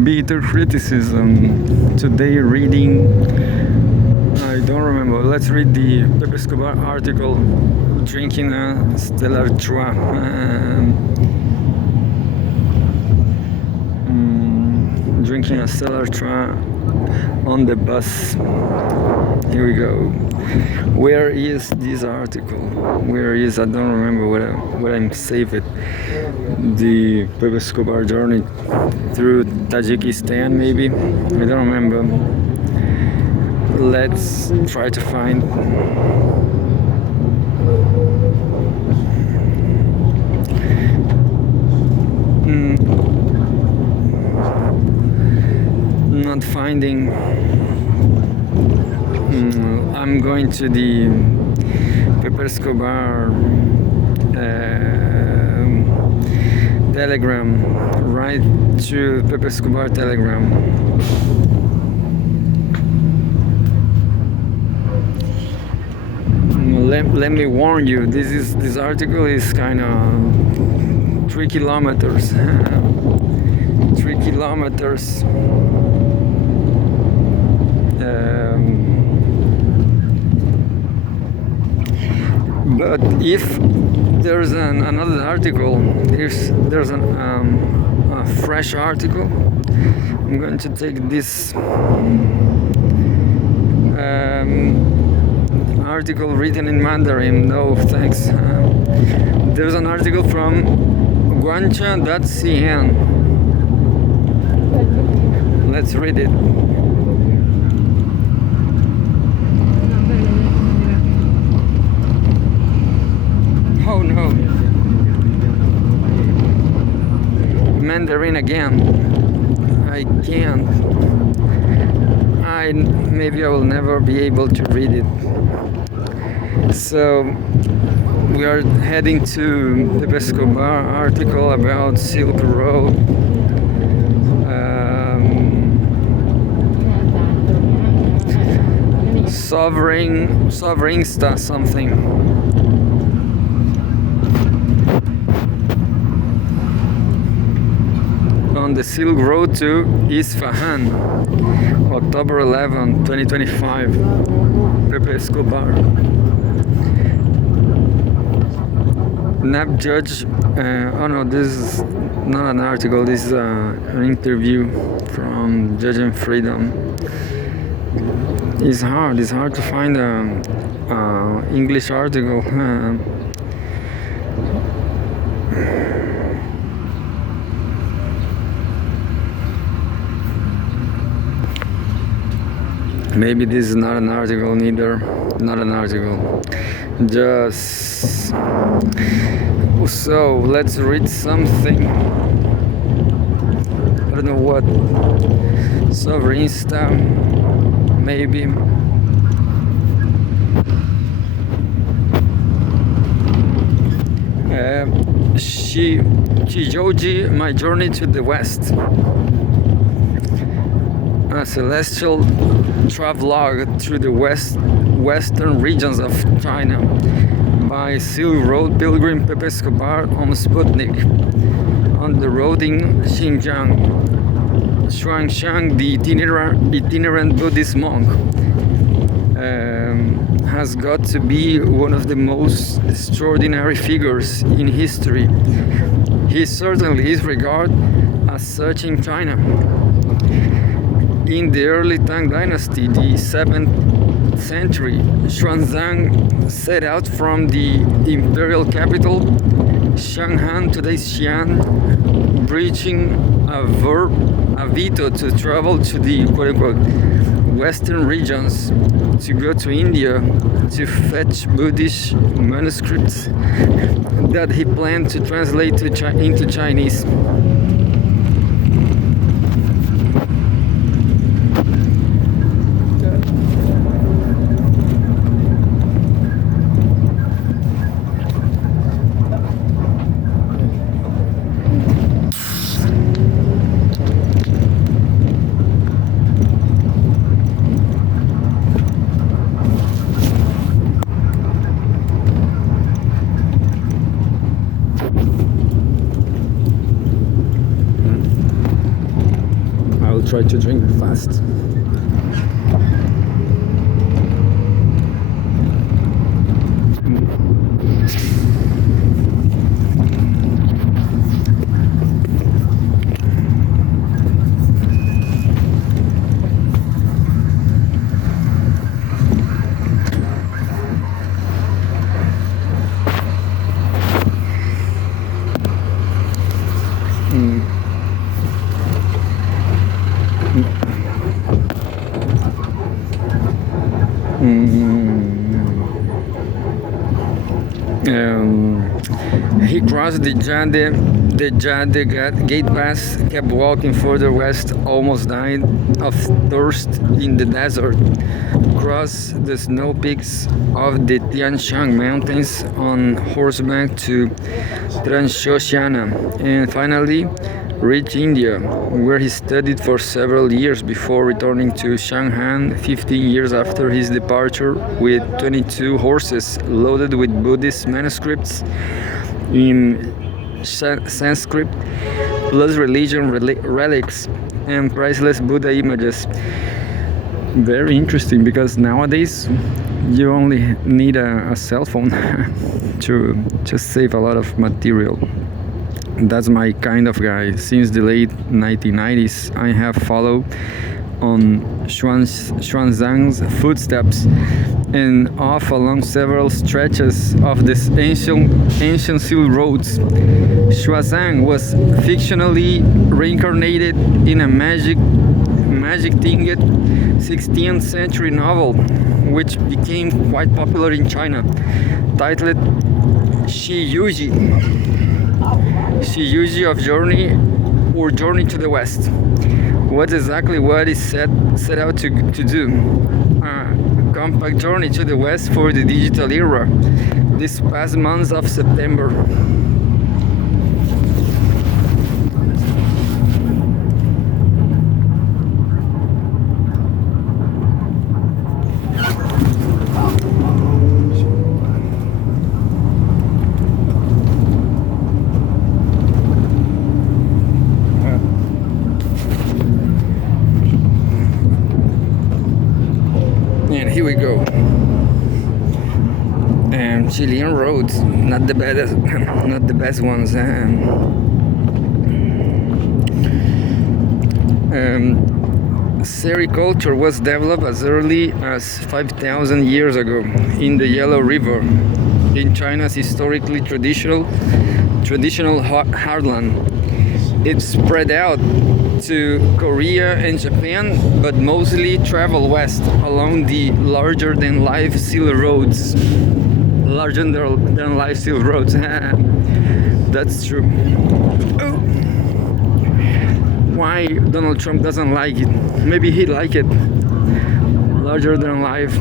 Bitter criticism. Today reading, I don't remember. Let's read the Pepe Escobar article. Drinking a Stellar Trois. Drinking a Stellar Trois on the bus. Here we go. Where is this article? Where is, I don't remember where I'm saved. The Pepe Escobar journey through Tajikistan, maybe. I don't remember. Let's try to find. Not finding. I'm going to the Pepe Escobar Telegram, right to Pepe Escobar Telegram. Let me warn you. This article is kind of 3 kilometers. 3 kilometers. But if there's another article, there's a fresh article. I'm going to take this article written in Mandarin. No, thanks. There's an article from guancha.cn. Let's read it. Oh no. Mandarin again. I can't. Maybe I will never be able to read it. So we are heading to the Pepe Escobar article about Silk Road. Sovereignista something. On the Silk Road to Isfahan, October 11, 2025. Pepe Escobar. NAP judge. Oh no, this is not an article. This is an interview from Judge and Freedom. It's hard to find an English article. Maybe this is not an article neither. Not an article. Just so let's read something. I don't know what. Sovereignista, maybe. Chijoji, My Journey to the West. A celestial travelogue through the western regions of China by Silk Road pilgrim Pepe Escobar on Sputnik. On the road in Xinjiang, Xuanxiang, the itinerant Buddhist monk, has got to be one of the most extraordinary figures in history. He certainly is regarded as such in China. In the early Tang Dynasty, the 7th century, Xuanzang set out from the imperial capital, Shanghan, today's Xi'an, breaching a veto to travel to the quote-unquote western regions, to go to India to fetch Buddhist manuscripts that he planned to translate into Chinese. try to drink fast. He crossed the Jade Gate Pass, kept walking further west, almost died of thirst in the desert, crossed the snow peaks of the Tian Shan Mountains on horseback to Transoxiana, and finally reached India, where he studied for several years before returning to Shanghai 15 years after his departure with 22 horses loaded with Buddhist manuscripts in Sanskrit, plus relics and priceless Buddha images. Very interesting, because nowadays you only need a cell phone to just save a lot of material. That's my kind of guy. Since the late 1990s, I have followed on Xuanzang's footsteps and off along several stretches of this ancient Silk Roads. Xuanzang was fictionally reincarnated in a magic-tinged 16th century novel, which became quite popular in China, titled Shiyuji of Journey to the West. What exactly what is set out to do? A compact journey to the West for the digital era, this past month of September. And here we go. Chilean roads, not the best ones. Sericulture was developed as early as 5,000 years ago in the Yellow River, in China's historically traditional heartland. It spread out to Korea and Japan, but mostly traveled west along the larger-than-life Silk Roads. Larger-than-life Silk Roads. That's true. Oh. Why Donald Trump doesn't like it? Maybe he'd like it. Larger-than-life.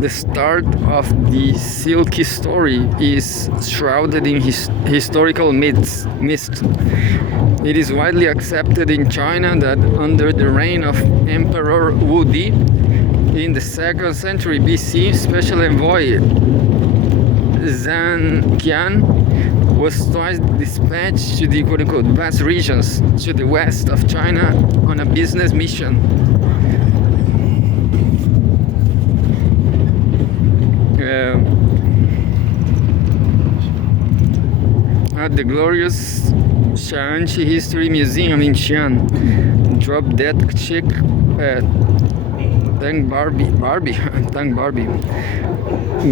The start of the Silk story is shrouded in historical mist. It is widely accepted in China that under the reign of Emperor Wu Di in the 2nd century BC, special envoy Zhang Qian was twice dispatched to the quote-unquote vast regions to the west of China on a business mission. At the glorious Shanxi History Museum in Xi'an, drop-dead chick Tang Barbie,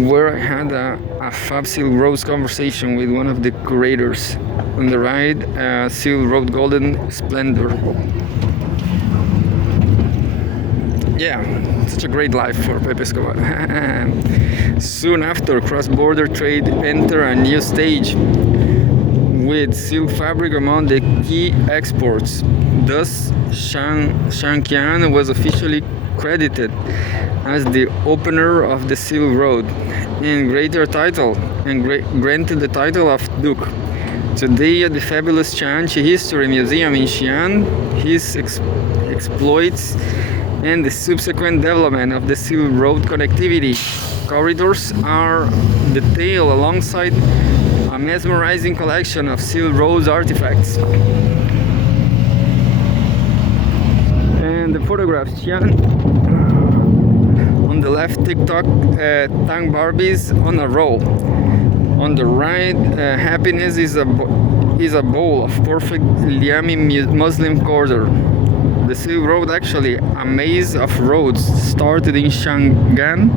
where I had a Fab Silk Road conversation with one of the curators on the ride, Silk Road Golden Splendor. Yeah, such a great life for Pepe Escobar. Soon after, cross-border trade entered a new stage, with silk fabric among the key exports. Thus, Shangqian was officially credited as the opener of the Silk Road and granted the title of Duke. Today, at the fabulous Shanxi History Museum in Xi'an, his exploits and the subsequent development of the Silk Road connectivity corridors are detailed alongside a mesmerizing collection of Silk Road artifacts. And the photographs, Xi'an. On the left, TikTok, Tang Barbies on a roll. On the right, happiness is a bowl of perfect yummy Muslim quarter. The Silk Road, actually a maze of roads, started in Chang'an,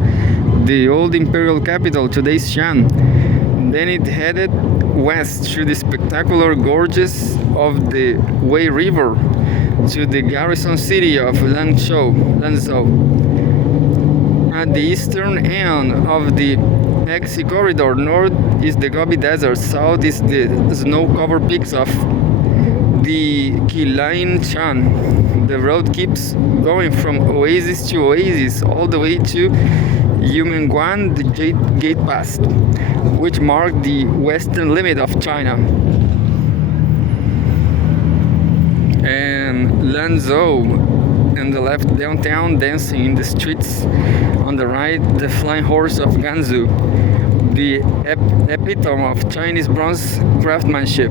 the old imperial capital, today's Xi'an. Then it headed west through the spectacular gorges of the Wei River to the garrison city of Lanzhou. At the eastern end of the Exi corridor, north is the Gobi Desert, south is the snow-covered peaks of the Qilin Shan. The road keeps going from oasis to oasis all the way to Yumenguan, the Jade Gate Pass, which mark the western limit of China. And Lanzhou on the left, downtown dancing in the streets. On the right, the flying horse of Gansu, the epitome of Chinese bronze craftsmanship.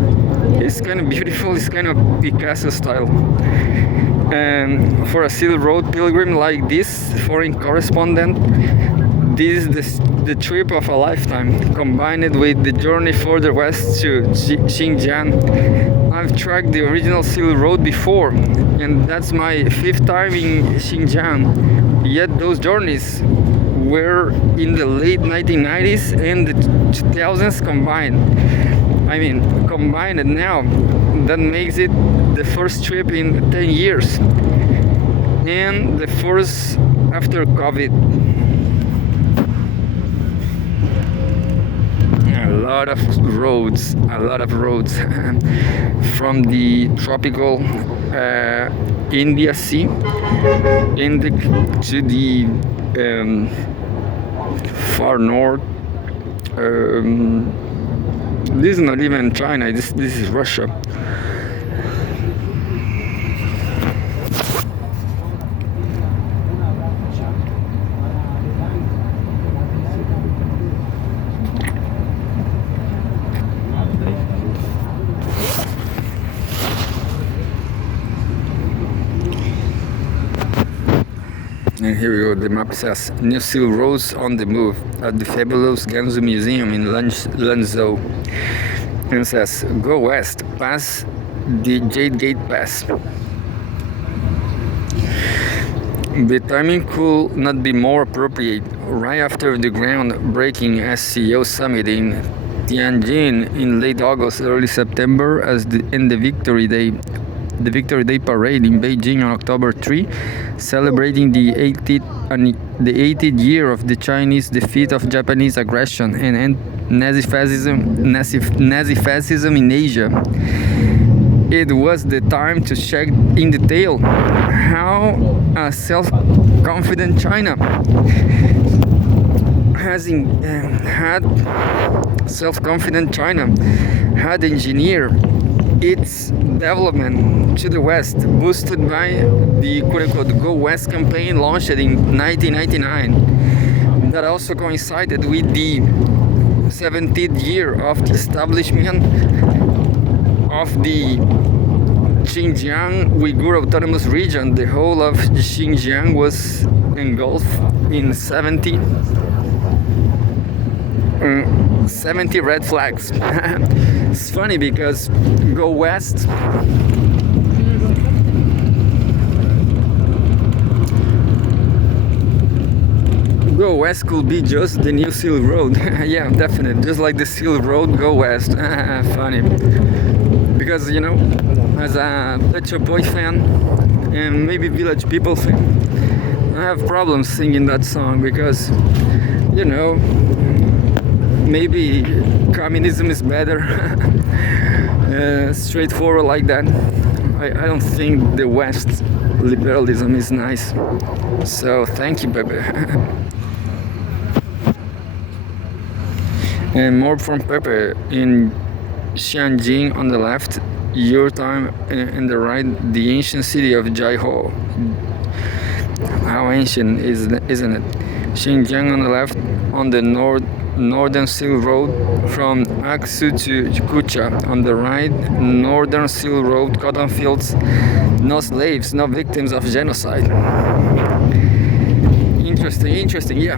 It's kind of beautiful, it's kind of Picasso style. And for a Silk Road pilgrim like this, foreign correspondent, this is the trip of a lifetime, combined with the journey further west to Xinjiang. I've tracked the original Silk Road before, and that's my 5th time in Xinjiang. Yet those journeys were in the late 1990s and the 2000s combined. Combined now. That makes it the first trip in 10 years, and the first after COVID. A lot of roads from the tropical India Sea to the far north. This is not even China, this is Russia. And here we go, the map says New Silk Roads on the move at the fabulous Gansu Museum in Lanzhou. And says, go west, pass the Jade Gate Pass. The timing could not be more appropriate. Right after the groundbreaking SCO summit in Tianjin in late August, early September, and the Victory Day parade in Beijing on October 3, celebrating the 80th year of the Chinese defeat of Japanese aggression and Nazi fascism in Asia. It was the time to check in detail how a self-confident China had engineered its development to the West, boosted by the quote-unquote Go West campaign launched in 1999. That also coincided with the 70th year of the establishment of the Xinjiang Uyghur Autonomous Region. The whole of Xinjiang was engulfed in 70 red flags. It's funny because Go West could be just the new Silk Road. Yeah, definitely, just like the Silk Road, Go West. Funny, because as a Pet Shop Boys fan and maybe Village People fan, I have problems singing that song because maybe communism is better. Straightforward like that. I don't think the West liberalism is nice. So thank you, Pepe. And more from Pepe in Xianjing on the left, your time in the right, the ancient city of Jaiho. How ancient isn't it? Xinjiang on the left, on the north Northern Silk Road from Aksu to Kucha. On the right, Northern Silk Road, cotton fields, no slaves, no victims of genocide. Interesting, yeah.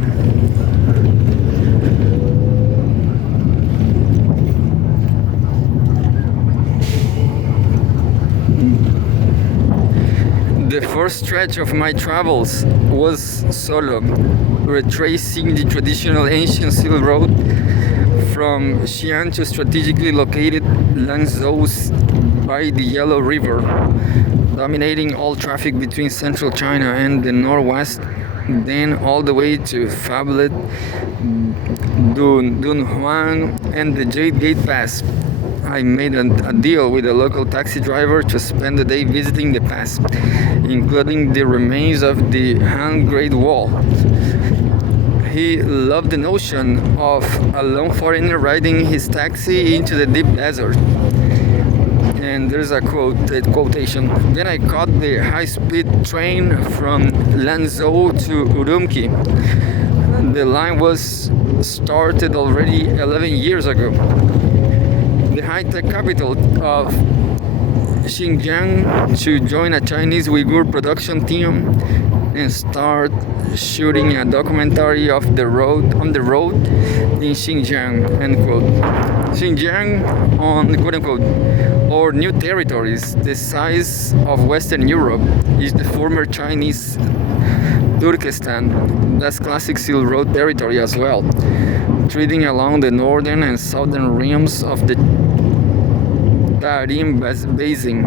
The first stretch of my travels was solo, retracing the traditional ancient Silk Road from Xi'an to strategically located Lanzhou by the Yellow River, dominating all traffic between central China and the northwest, then all the way to Fablet, Dunhuang, and the Jade Gate Pass. I made a deal with a local taxi driver to spend the day visiting the pass, including the remains of the Han Great Wall. He loved the notion of a lone foreigner riding his taxi into the deep desert. And there's a quotation. Then I caught the high-speed train from Lanzhou to Urumqi. The line was started already 11 years ago. The high-tech capital of Xinjiang to join a Chinese Uyghur production team and start shooting a documentary of on the road in Xinjiang, end quote. Xinjiang on quote unquote or new territories the size of Western Europe is the former Chinese Turkestan. That's classic Silk Road territory as well, treading along the northern and southern rims of the Tarim Basin.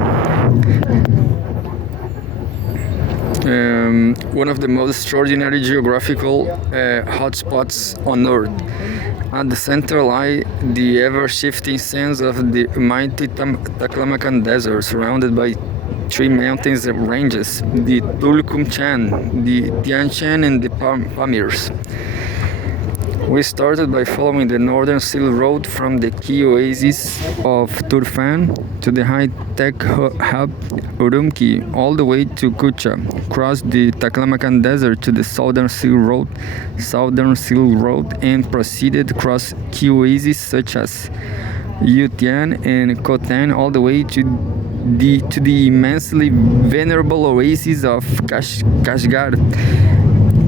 One of the most extraordinary geographical hotspots on Earth. At the center lie the ever-shifting sands of the mighty Taklamakan Desert, surrounded by three mountains ranges, the Tulkumchan, the Tian Shan, and the Pamirs. We started by following the Northern Silk Road from the key oasis of Turfan to the high-tech hub Urumqi, all the way to Kucha, crossed the Taklamakan Desert to the Southern Silk Road, and proceeded across key oases such as Yutian and Khotan, all the way to the immensely venerable oasis of Kashgar.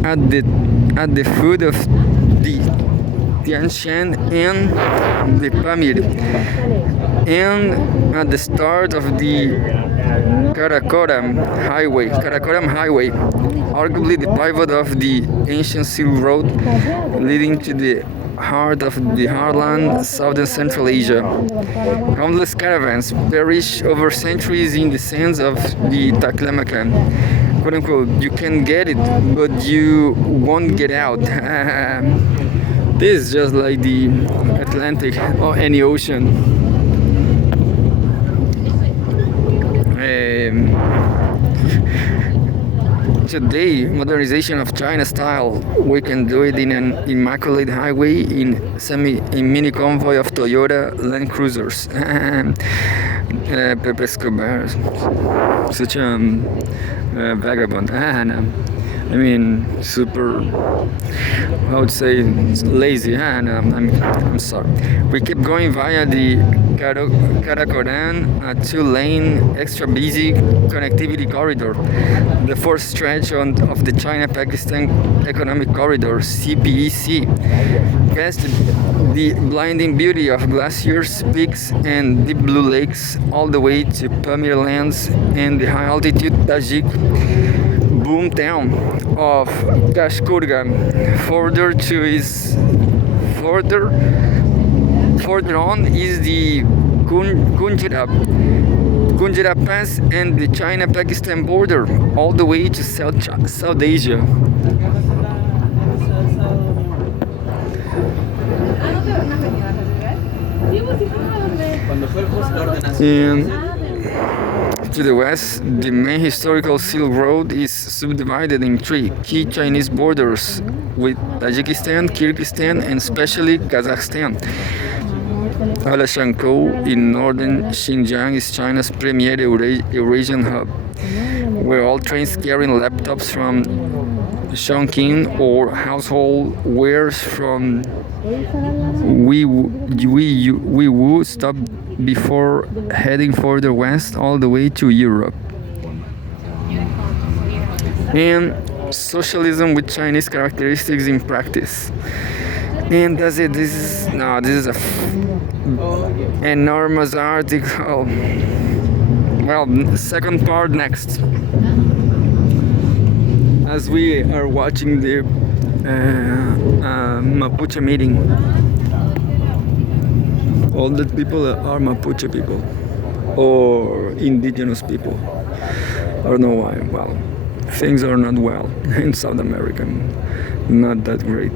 At the foot of the Tian Shan and the Pamir, and at the start of the Karakoram Highway, arguably the pivot of the ancient Silk Road leading to the heart of the heartland, southern Central Asia. Countless caravans perish over centuries in the sands of the Taklamakan. Quote unquote, you can get it, but you won't get out. This is just like the Atlantic or any ocean. Today, modernization of China style, we can do it in an immaculate highway in mini convoy of Toyota Land Cruisers. Pepe Escobar'S such a vagabond. I mean, super, I would say, lazy. I'm sorry. We kept going via the Karakoram, a two-lane, extra busy connectivity corridor. The fourth stretch of the China-Pakistan Economic Corridor, CPEC, past the blinding beauty of glaciers, peaks, and deep blue lakes, all the way to Pamir lands and the high-altitude Tajik boom town of Kashkurgan. Further on is the Kunjira Pass and the China-Pakistan border, all the way to South Asia. To the west, the main historical Silk Road is subdivided in three key Chinese borders with Tajikistan, Kyrgyzstan, and especially Kazakhstan. Alashankou in northern Xinjiang is China's premier Eurasian hub, where all trains carrying laptops from Shonkin or household wares from we would stop before heading further west all the way to Europe. And socialism with Chinese characteristics in practice. And that's it. This is enormous article. Well, second part next. As we are watching the Mapuche meeting. All the people are Mapuche people or indigenous people. I don't know why. Well, things are not well in South America. Not that great.